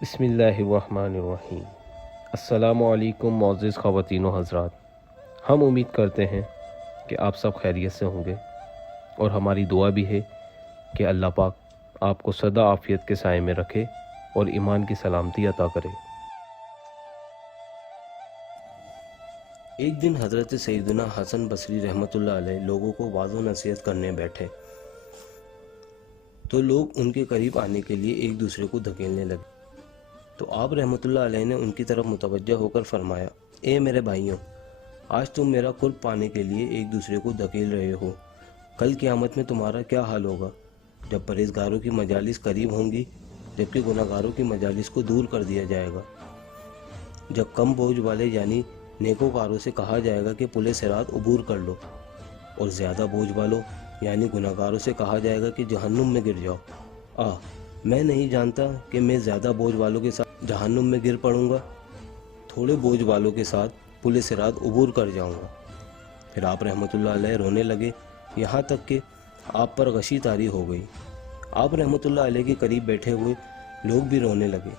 بسم اللہ الرحمن الرحیم۔ السلام علیکم معزز خواتین و حضرات، ہم امید کرتے ہیں کہ آپ سب خیریت سے ہوں گے، اور ہماری دعا بھی ہے کہ اللہ پاک آپ کو سدا عافیت کے سائے میں رکھے اور ایمان کی سلامتی عطا کرے۔ ایک دن حضرت سیدنا حسن بصری رحمۃ اللہ علیہ لوگوں کو واعظ و نصیحت کرنے بیٹھے تو لوگ ان کے قریب آنے کے لیے ایک دوسرے کو دھکیلنے لگے، تو آپ رحمۃ اللہ علیہ نے ان کی طرف متوجہ ہو کر فرمایا، اے میرے بھائیوں، آج تم میرا قرب پانے کے لیے ایک دوسرے کو دھکیل رہے ہو، کل قیامت میں تمہارا کیا حال ہوگا جب پرہیزگاروں کی مجالس قریب ہوں گی جبکہ گناہگاروں کی مجالس کو دور کر دیا جائے گا، جب کم بوجھ والے یعنی نیکوکاروں سے کہا جائے گا کہ پل صراط عبور کر لو، اور زیادہ بوجھ والوں یعنی گناہگاروں سے کہا جائے گا کہ جہنم میں گر جاؤ۔ میں نہیں جانتا کہ میں زیادہ بوجھ والوں کے ساتھ جہنم میں گر پڑوں گا، تھوڑے بوجھ والوں کے ساتھ پل صراط عبور کر جاؤں گا۔ پھر آپ رحمۃ اللہ علیہ رونے لگے، یہاں تک کہ آپ پر غشی طاری ہو گئی۔ آپ رحمۃ اللہ علیہ کے قریب بیٹھے ہوئے لوگ بھی رونے لگے۔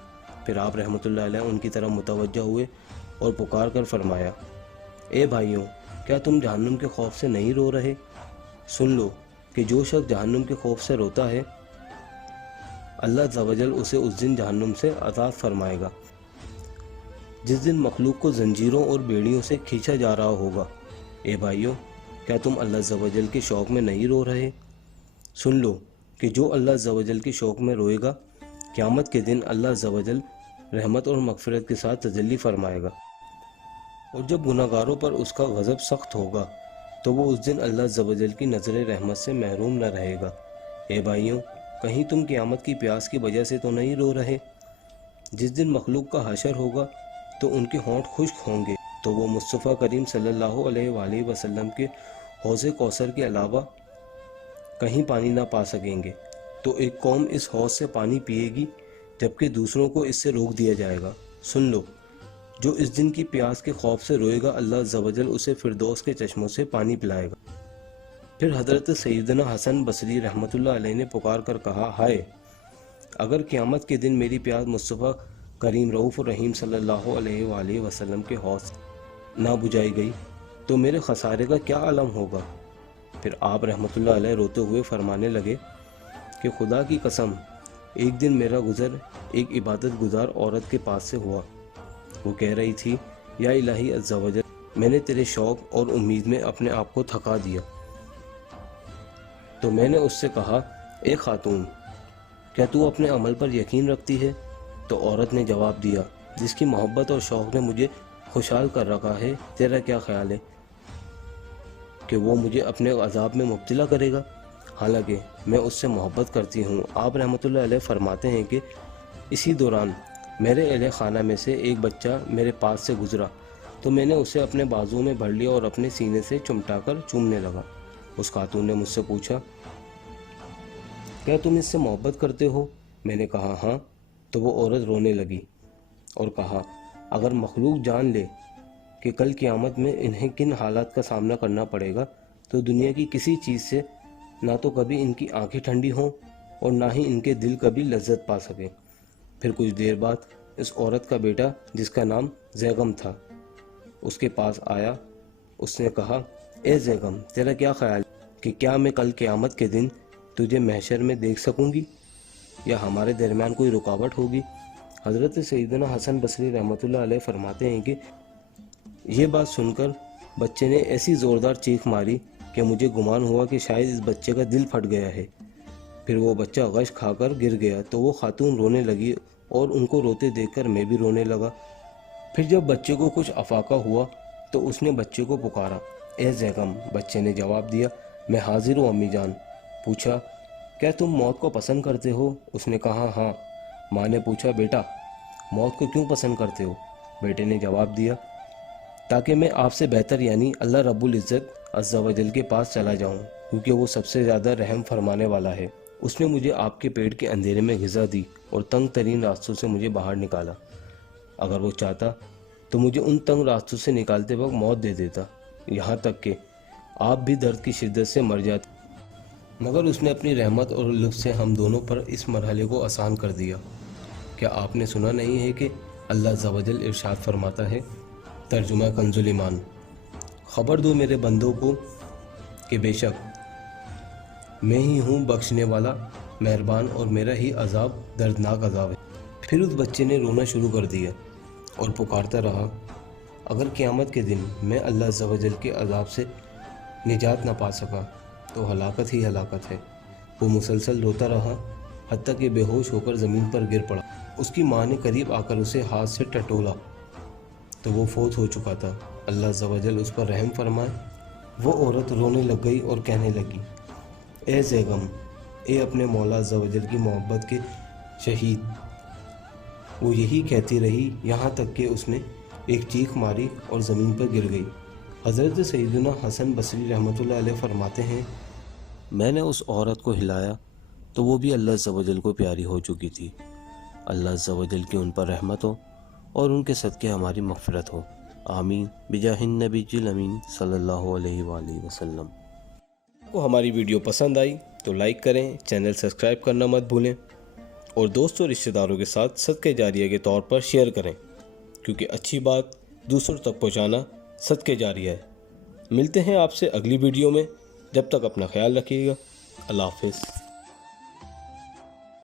پھر آپ رحمۃ اللہ علیہ ان کی طرف متوجہ ہوئے اور پکار کر فرمایا، اے بھائیوں، کیا تم جہنم کے خوف سے نہیں رو رہے؟ سن لو کہ جو شخص جہنم کے خوف سے روتا ہے، اللہ عز و جل اسے اس دن جہنم سے آزاد فرمائے گا جس دن مخلوق کو زنجیروں اور بیڑیوں سے کھینچا جا رہا ہوگا۔ اے بھائیوں، کیا تم اللہ عز و جل کے شوق میں نہیں رو رہے؟ سن لو کہ جو اللہ عز و جل کے شوق میں روئے گا، قیامت کے دن اللہ عز و جل رحمت اور مغفرت کے ساتھ تجلی فرمائے گا، اور جب گناہگاروں پر اس کا غضب سخت ہوگا تو وہ اس دن اللہ عز و جل کی نظر رحمت سے محروم نہ رہے گا۔ اے بھائیوں، کہیں تم قیامت کی پیاس کی وجہ سے تو نہیں رو رہے؟ جس دن مخلوق کا حشر ہوگا تو ان کے ہونٹ خشک ہوں گے، تو وہ مصطفیٰ کریم صلی اللہ علیہ وآلہ وسلم کے حوض کوثر کے علاوہ کہیں پانی نہ پا سکیں گے۔ تو ایک قوم اس حوض سے پانی پیے گی جبکہ دوسروں کو اس سے روک دیا جائے گا۔ سن لو، جو اس دن کی پیاس کے خوف سے روئے گا، اللہ عز و جل اسے فردوس کے چشموں سے پانی پلائے گا۔ پھر حضرت سیدنا حسن بصری رحمۃ اللہ علیہ نے پکار کر کہا، ہائے، اگر قیامت کے دن میری پیاس مصطفیٰ کریم رؤوف الرحیم صلی اللہ علیہ وآلہ وسلم کے حوض نہ بجھائی گئی تو میرے خسارے کا کیا عالم ہوگا؟ پھر آپ رحمۃ اللہ علیہ روتے ہوئے فرمانے لگے کہ خدا کی قسم، ایک دن میرا گزر ایک عبادت گزار عورت کے پاس سے ہوا۔ وہ کہہ رہی تھی، یا الہی عز و جل، میں نے تیرے شوق اور امید میں اپنے آپ کو تھکا دیا۔ تو میں نے اس سے کہا، اے خاتون، کیا تو اپنے عمل پر یقین رکھتی ہے؟ تو عورت نے جواب دیا، جس کی محبت اور شوق نے مجھے خوشحال کر رکھا ہے، تیرا کیا خیال ہے کہ وہ مجھے اپنے عذاب میں مبتلا کرے گا؟ حالانکہ میں اس سے محبت کرتی ہوں۔ آپ رحمۃ اللہ علیہ فرماتے ہیں کہ اسی دوران میرے اہل خانہ میں سے ایک بچہ میرے پاس سے گزرا تو میں نے اسے اپنے بازو میں بھر لیا اور اپنے سینے سے چمٹا کر چومنے لگا۔ اس خاتون نے مجھ سے پوچھا، کیا تم اس سے محبت کرتے ہو؟ میں نے کہا ہاں۔ تو وہ عورت رونے لگی اور کہا، اگر مخلوق جان لے کہ کل قیامت میں انہیں کن حالات کا سامنا کرنا پڑے گا تو دنیا کی کسی چیز سے نہ تو کبھی ان کی آنکھیں ٹھنڈی ہوں اور نہ ہی ان کے دل کبھی لذت پا سکیں۔ پھر کچھ دیر بعد اس عورت کا بیٹا، جس کا نام زیغم تھا، اس کے پاس آیا۔ اس نے کہا، اے زیغم، تیرا کیا خیال کہ کیا میں کل قیامت کے دن تجھے محشر میں دیکھ سکوں گی یا ہمارے درمیان کوئی رکاوٹ ہوگی؟ حضرت سیدنا حسن بصری رحمۃ اللہ علیہ فرماتے ہیں کہ یہ بات سن کر بچے نے ایسی زوردار چیخ ماری کہ مجھے گمان ہوا کہ شاید اس بچے کا دل پھٹ گیا ہے۔ پھر وہ بچہ غش کھا کر گر گیا تو وہ خاتون رونے لگی اور ان کو روتے دیکھ کر میں بھی رونے لگا۔ پھر جب بچے کو کچھ افاقہ ہوا تو اس نے بچے کو پکارا، اے زیغم۔ بچے نے جواب دیا، میں حاضر ہوں امی جان۔ پوچھا، کیا تم موت کو پسند کرتے ہو؟ اس نے کہا ہاں۔ ماں نے پوچھا، بیٹا، موت کو کیوں پسند کرتے ہو؟ بیٹے نے جواب دیا، تاکہ میں آپ سے بہتر یعنی اللہ رب العزت عز و جل کے پاس چلا جاؤں، کیونکہ وہ سب سے زیادہ رحم فرمانے والا ہے۔ اس نے مجھے آپ کے پیٹ کے اندھیرے میں غذا دی اور تنگ ترین راستوں سے مجھے باہر نکالا۔ اگر وہ چاہتا تو مجھے ان تنگ راستوں سے نکالتے وقت موت دے دیتا، یہاں تک کہ آپ بھی درد کی شدت سے مر جاتے، مگر اس نے اپنی رحمت اور لطف سے ہم دونوں پر اس مرحلے کو آسان کر دیا کیا آپ نے سنا نہیں ہے کہ اللہ عز و جل ارشاد فرماتا ہے، ترجمہ کنز ایمان، خبر دو میرے بندوں کو کہ بے شک میں ہی ہوں بخشنے والا مہربان اور میرا ہی عذاب دردناک عذاب ہے۔ پھر اس بچے نے رونا شروع کر دیا اور پکارتا رہا، اگر قیامت کے دن میں اللہ عز و جل کے عذاب سے نجات نہ پا سکا تو ہلاکت ہی ہلاکت ہے۔ وہ مسلسل روتا رہا حتیٰ کہ بے ہوش ہو کر زمین پر گر پڑا۔ اس کی ماں نے قریب آ کر اسے ہاتھ سے ٹٹولا تو وہ فوت ہو چکا تھا۔ اللہ عز و جل اس پر رحم فرمائے۔ وہ عورت رونے لگ گئی اور کہنے لگی، اے زیغم، اے اپنے مولا عز و جل کی محبت کے شہید۔ وہ یہی کہتی رہی یہاں تک کہ اس نے ایک چیخ ماری اور زمین پر گر گئی۔ حضرت سیدنا حسن بصری رحمۃ اللہ علیہ فرماتے ہیں، میں نے اس عورت کو ہلایا تو وہ بھی اللہ عز و جل کو پیاری ہو چکی تھی۔ اللہ عز و جل کی ان پر رحمت ہو اور ان کے صدقے ہماری مغفرت ہو، آمین بجاہ النبی الامین صلی اللہ علیہ وآلہ وسلم۔ آپ کو ہماری ویڈیو پسند آئی تو لائک کریں، چینل سبسکرائب کرنا مت بھولیں اور دوستوں اور رشتہ داروں کے ساتھ صدقہ جاریہ کے طور پر شیئر کریں، کیونکہ اچھی بات دوسروں تک پہنچانا صدقہ جاریہ ہے۔ ملتے ہیں آپ سے اگلی ویڈیو میں، جب تک اپنا خیال رکھیے گا۔ اللہ حافظ۔